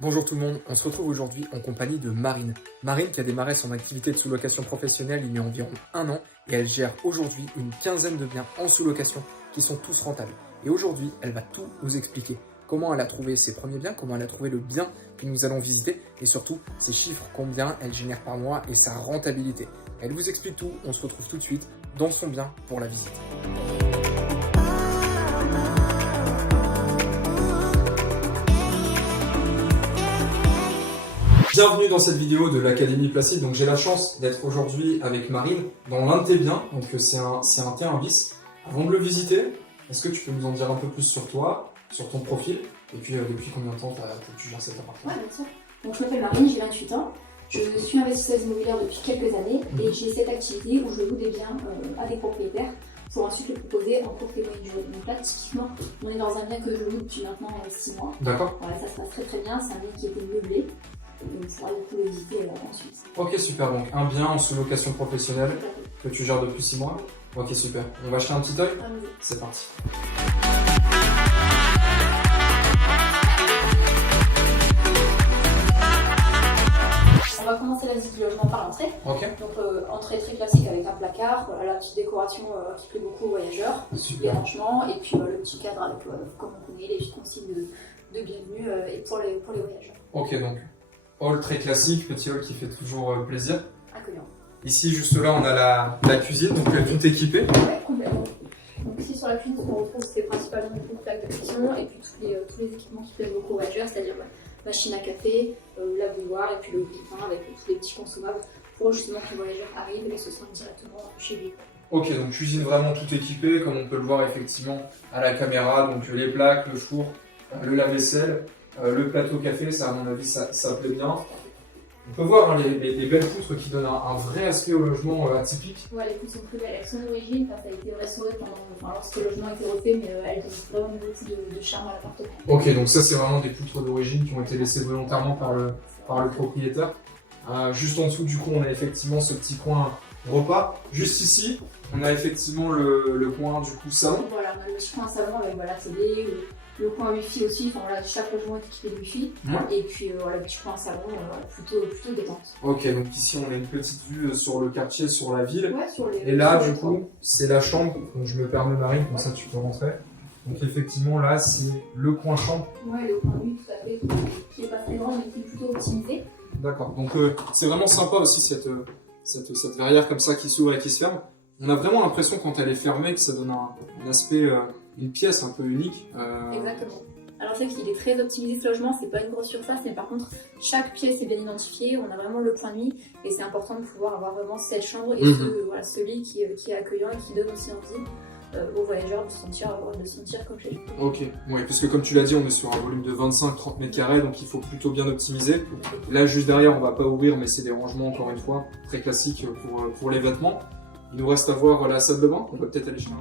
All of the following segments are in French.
Bonjour tout le monde, on se retrouve aujourd'hui en compagnie de Marine. Marine qui a démarré son activité de sous-location professionnelle il y a environ 1 an et elle gère aujourd'hui une quinzaine de biens en sous-location qui sont tous rentables. Et aujourd'hui, elle va tout nous expliquer. Comment elle a trouvé ses premiers biens, comment elle a trouvé le bien que nous allons visiter et surtout ses chiffres, combien elle génère par mois et sa rentabilité. Elle vous explique tout, on se retrouve tout de suite dans son bien pour la visite. Bienvenue dans cette vidéo de l'Académie Placide. Donc j'ai la chance d'être aujourd'hui avec Marine dans l'un de tes biens. Donc c'est un terrain bis. Avant de le visiter, est-ce que tu peux nous en dire un peu plus sur toi, sur ton profil et puis depuis combien de temps tu gères cet appartement? Ouais, bien sûr. Donc je m'appelle Marine, j'ai 28 ans. Je suis investisseuse immobilière depuis quelques années et j'ai cette activité où je loue des biens à des propriétaires pour ensuite le proposer en courte et moyenne durée. Donc là, typiquement, on est dans un bien que je loue depuis maintenant 6 mois. D'accord. Voilà, ça se passe très très bien. C'est un bien qui était meublé. Donc on pourra du coup le visiter ensuite. Ok, super. Donc un bien en sous-location professionnelle que tu gères depuis 6 mois. Ok, super. On va jeter un petit œil. C'est parti. On va commencer la visite du logement par l'entrée. Ok. Donc entrée très classique avec un placard, voilà, la petite décoration qui plaît beaucoup aux voyageurs, les Super. rangements et puis le petit cadre avec, comme on connaît, les petites consignes de bienvenue et pour les voyageurs. Ok, donc hall très classique, petit hall qui fait toujours plaisir. Accueillant. Ici, juste là, on a la cuisine, donc tout équipé. Ouais, complètement. Donc ici sur la cuisine, ce qu'on retrouve, c'est principalement une plaque de cuisson et puis tous les équipements qui plaisent beaucoup aux voyageurs, c'est-à-dire machine à café, la bouilloire et puis le grille-pain avec tous les petits consommables pour justement que les voyageurs arrivent et se sentent directement chez lui. Ok, donc cuisine vraiment tout équipée, comme on peut le voir effectivement à la caméra, donc les plaques, le four, le lave-vaisselle, le plateau café, ça à mon avis ça plaît bien. On peut voir les belles poutres qui donnent un vrai aspect au logement atypique. Ouais, les poutres sont très belles, elles sont d'origine, ça a été restauré lorsque le logement a été refait, mais elles donnent vraiment beaucoup de charme à l'appartement. Ok, donc ça c'est vraiment des poutres d'origine qui ont été laissées volontairement par le propriétaire. Juste en dessous du coup on a effectivement ce petit coin repas. Juste ici, on a effectivement le coin du coup salon. Voilà, on a le petit coin salon avec la télé, le coin wifi aussi, enfin voilà, chaque logement est équipé de wifi. Ouais. Et puis voilà, le petit coin salon, plutôt détente. Ok, donc ici on a une petite vue sur le quartier, sur la ville. Ouais, sur les, Et là sur du les coup, c'est la chambre, donc je me permets Marine, comme ça tu peux rentrer. Donc effectivement là c'est le coin chambre. Ouais, le coin nuit tout à fait, qui est pas très grand mais qui est plutôt optimisé. D'accord, donc c'est vraiment sympa aussi cette verrière comme ça qui s'ouvre et qui se ferme. On a vraiment l'impression quand elle est fermée que ça donne un aspect, une pièce un peu unique. Exactement. Alors c'est vrai qu'il est très optimisé ce logement, c'est pas une grosse surface, mais par contre chaque pièce est bien identifiée, on a vraiment le point de nuit et c'est important de pouvoir avoir vraiment cette chambre et ce lit qui est accueillant et qui donne aussi envie aux voyageurs de se sentir comme chez eux. Ok, oui, parce que comme tu l'as dit, on est sur un volume de 25-30 mètres carrés, donc il faut plutôt bien optimiser. Là, juste derrière, on va pas ouvrir, mais c'est des rangements, encore une fois, très classiques pour les vêtements. Il nous reste à voir la salle de bain, on peut peut-être aller chercher.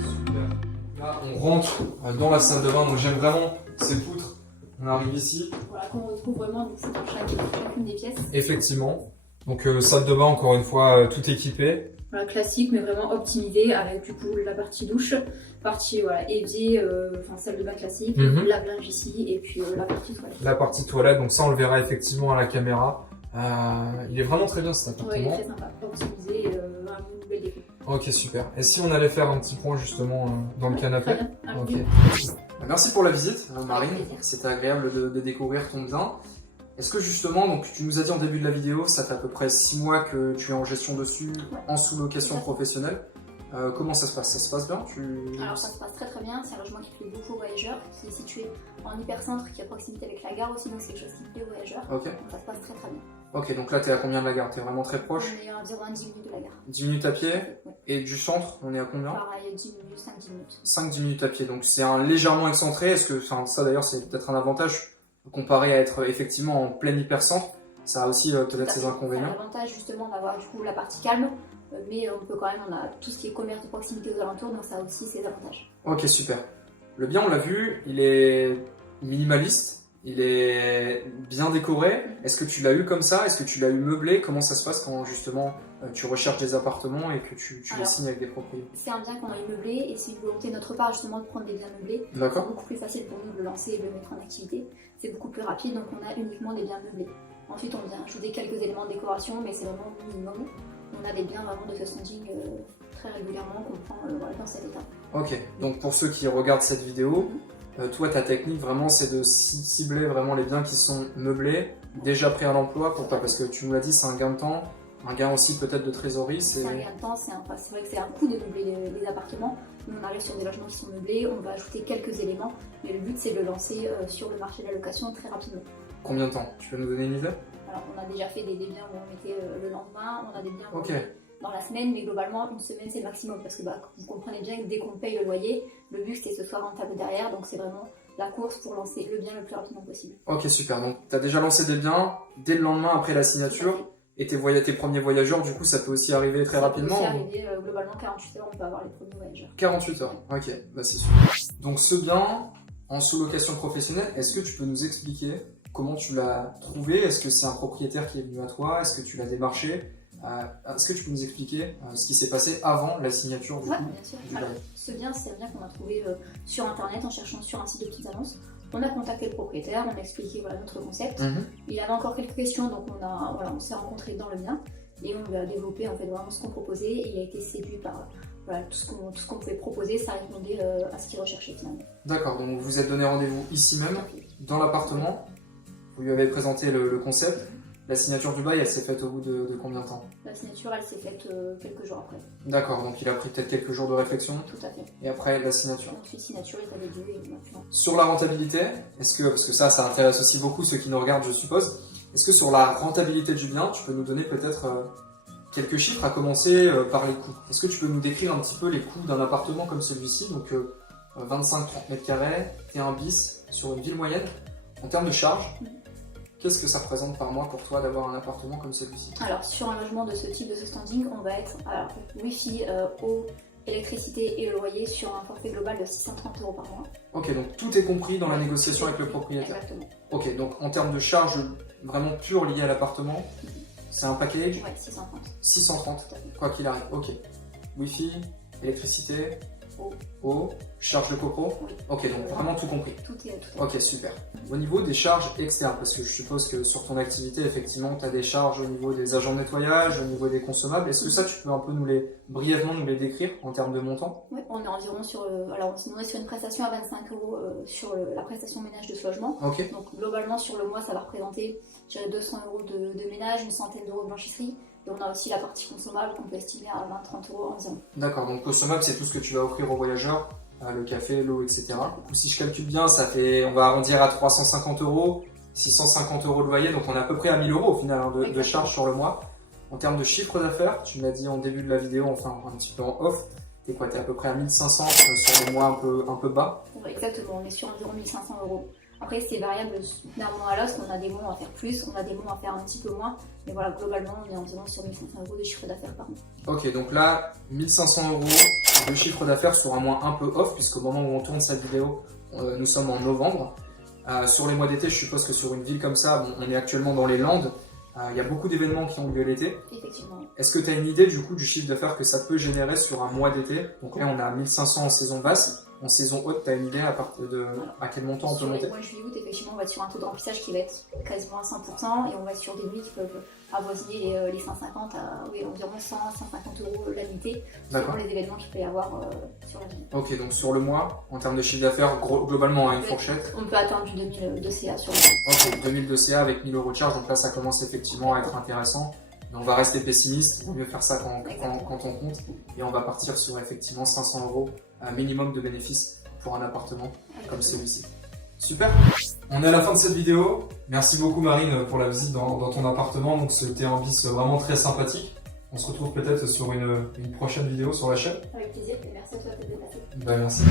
Super. Là, on rentre dans la salle de bain, donc j'aime vraiment ces poutres. On arrive ici. Voilà, qu'on retrouve vraiment dans chacune des pièces. Effectivement. Donc salle de bain, encore une fois, tout équipé. Voilà, classique, mais vraiment optimisé avec du coup la partie douche, partie évier, salle de bain classique, lave-linge ici et puis la partie toilette. La partie toilette, donc ça on le verra effectivement à la caméra. Il est vraiment très bien cet appartement. Oui, il est très sympa, optimisé, une belle déco. Ok, super. Et si on allait faire un petit point justement dans le canapé? Très bien. Ok. Merci pour la visite, Marine. C'était agréable de découvrir ton bien. Est-ce que justement, donc tu nous as dit en début de la vidéo, ça fait à peu près 6 mois que tu es en gestion dessus, en sous-location professionnelle. Comment ça se passe? Ça se passe bien? Alors ça se passe très très bien, c'est un logement qui plaît beaucoup aux voyageurs, qui est situé en hypercentre, qui est à proximité avec la gare aussi, donc c'est quelque chose qui plaît aux voyageurs. Ok. Donc ça se passe très très bien. Ok, donc là t'es à combien de la gare? T'es vraiment très proche? On est à environ 10 minutes de la gare. 10 minutes à pied? Ouais. Et du centre, on est à combien? Pareil, 10 minutes, 5-10 minutes. 5-10 minutes à pied, donc c'est légèrement excentré. Est-ce que ça d'ailleurs c'est peut-être un avantage comparé à être effectivement en plein hypercentre? Ça a aussi peut-être ses inconvénients. C'est l'avantage justement d'avoir du coup la partie calme, mais on peut quand même, on a tout ce qui est commerce de proximité aux alentours, donc ça a aussi ses avantages. Ok, super. Le bien, on l'a vu, il est minimaliste, il est bien décoré. Est-ce que tu l'as eu comme ça? Est-ce que tu l'as eu meublé? Comment ça se passe quand justement tu recherches des appartements et que tu les signes avec des propriétaires? C'est un bien qu'on a immeublé et c'est une volonté de notre part justement de prendre des biens meublés. D'accord. C'est beaucoup plus facile pour nous de le lancer et de le mettre en activité. C'est beaucoup plus rapide, donc on a uniquement des biens meublés. Ensuite, on vient ajouter quelques éléments de décoration, mais c'est vraiment le minimum. On a des biens vraiment de ce standing très régulièrement qu'on prend dans cette étape. Ok, donc pour ceux qui regardent cette vidéo, toi ta technique vraiment c'est de cibler vraiment les biens qui sont meublés, déjà prêts à l'emploi. Pourquoi? Parce que tu nous l'as dit, c'est un gain de temps, un gain aussi peut-être de trésorerie. C'est un gain de temps, c'est vrai que c'est un coût de meubler les appartements. Nous on arrive sur des logements qui sont meublés, on va ajouter quelques éléments, mais le but c'est de le lancer sur le marché de la location très rapidement. Combien de temps? Tu peux nous donner une idée? Alors, on a déjà fait des biens où on mettait le lendemain, on a des biens Ok. dans la semaine, mais globalement, une semaine c'est le maximum parce que vous comprenez bien que dès qu'on paye le loyer, le but c'est que ce soit rentable derrière, donc c'est vraiment la course pour lancer le bien le plus rapidement possible. Ok, super. Donc, tu as déjà lancé des biens dès le lendemain après la signature et tes premiers voyageurs, du coup, ça peut aussi arriver très rapidement? Ça peut aussi arriver, globalement, 48 heures, on peut avoir les premiers voyageurs. 48 heures, ok, bah c'est super. Donc, ce bien en sous-location professionnelle, est-ce que tu peux nous expliquer comment tu l'as trouvé? Est-ce que c'est un propriétaire qui est venu à toi? Est-ce que tu l'as démarché? Est-ce que tu peux nous expliquer ce qui s'est passé avant la signature du coup, bien sûr. Alors, ce bien, c'est un bien qu'on a trouvé sur internet en cherchant sur un site de petites annonces. On a contacté le propriétaire, on a expliqué notre concept. Il avait encore quelques questions, donc on s'est rencontrés dans le bien et on lui a développé en fait vraiment ce qu'on proposait et il a été séduit par tout ce qu'on pouvait proposer, ça répondait à ce qu'il recherchait finalement. D'accord, donc vous vous êtes donné rendez-vous ici même, dans l'appartement, vous lui avez présenté le concept. La signature du bail, elle s'est faite au bout de combien de temps? La signature, elle s'est faite quelques jours après. D'accord, donc il a pris peut-être quelques jours de réflexion. Tout à fait. Et après, la signature. Ensuite, signature, il fallait dû et maintenant. Sur la rentabilité, parce que ça intéresse aussi beaucoup ceux qui nous regardent, je suppose. Est-ce que sur la rentabilité du bien, tu peux nous donner peut-être quelques chiffres, à commencer par les coûts? Est-ce que tu peux nous décrire un petit peu les coûts d'un appartement comme celui-ci, donc 25-30 mètres carrés, T1 bis, sur une ville moyenne, en termes de charges? Qu'est-ce que ça représente par mois pour toi d'avoir un appartement comme celui-ci? Alors, sur un logement de ce type, de ce standing, on va être Wi-Fi, eau, électricité et le loyer sur un forfait global de 630 € par mois. Ok, donc tout est compris dans la négociation avec le propriétaire. Exactement. Ok, donc en termes de charges vraiment pures liées à l'appartement, c'est un package? Ouais, 630. 630, quoi qu'il arrive, ok. Wi-Fi, électricité, eau, charge de copro? Oui. Ok, donc vraiment tout compris. Tout est. Ok, super. Au niveau des charges externes, parce que je suppose que sur ton activité, effectivement, tu as des charges au niveau des agents de nettoyage, au niveau des consommables. Est-ce que ça, tu peux un peu brièvement nous les décrire en termes de montant? Oui, on est environ sur, on est sur une prestation à 25 € sur la prestation ménage de ce logement. Ok. Donc globalement sur le mois, ça va représenter 200 € de ménage, une centaine d'euros de blanchisserie. Et on a aussi la partie consommable qu'on peut estimer à 20-30 € environ. D'accord, donc consommable, c'est tout ce que tu vas offrir aux voyageurs, le café, l'eau, etc. Si je calcule bien, on va arrondir à 350 €, 650 € de loyer, donc on est à peu près à 1000 € au final de charges sur le mois. En termes de chiffre d'affaires, tu m'as dit en début de la vidéo, enfin un petit peu en off, t'es à peu près à 1500 sur des mois un peu bas? Exactement, on est sur environ 1500 €. Après, c'est variable d'un mois à l'autre, on a des mois à faire plus, on a des mois à faire un petit peu moins, mais voilà, globalement, on est environ sur 1500 € de chiffre d'affaires par mois. Ok, donc là, 1500 € de chiffre d'affaires sur un mois un peu off, puisqu'au moment où on tourne cette vidéo, nous sommes en novembre. Sur les mois d'été, je suppose que sur une ville comme ça, on est actuellement dans les Landes, il y a beaucoup d'événements qui ont lieu l'été. Effectivement. Est-ce que tu as une idée du coup du chiffre d'affaires que ça peut générer sur un mois d'été? Donc là, on a 1500 en saison basse. En saison haute, tu as une idée à quel montant on peut monter? Sur les mois juillet-août, effectivement, on va être sur un taux de remplissage qui va être quasiment à 100% et on va être sur des nuits qui peuvent avoisiner les 150 à environ 100-150 € la nuitée selon les événements qu'il peut y avoir sur la ville. Ok, donc sur le mois, en termes de chiffre d'affaires, globalement à une fourchette? On peut atteindre du 2000 de CA sur le mois. Ok, 2000 de CA avec 1000 € de charge, donc là ça commence effectivement à être intéressant. Mais on va rester pessimiste, il vaut mieux faire ça quand on compte, et on va partir sur effectivement 500 € minimum de bénéfices pour un appartement comme celui-ci. Super! On est à la fin de cette vidéo. Merci beaucoup Marine pour la visite dans ton appartement, donc c'était un bis vraiment très sympathique. On se retrouve peut-être sur une prochaine vidéo sur la chaîne. Avec plaisir, et merci à toi de t'être déplacé. Merci.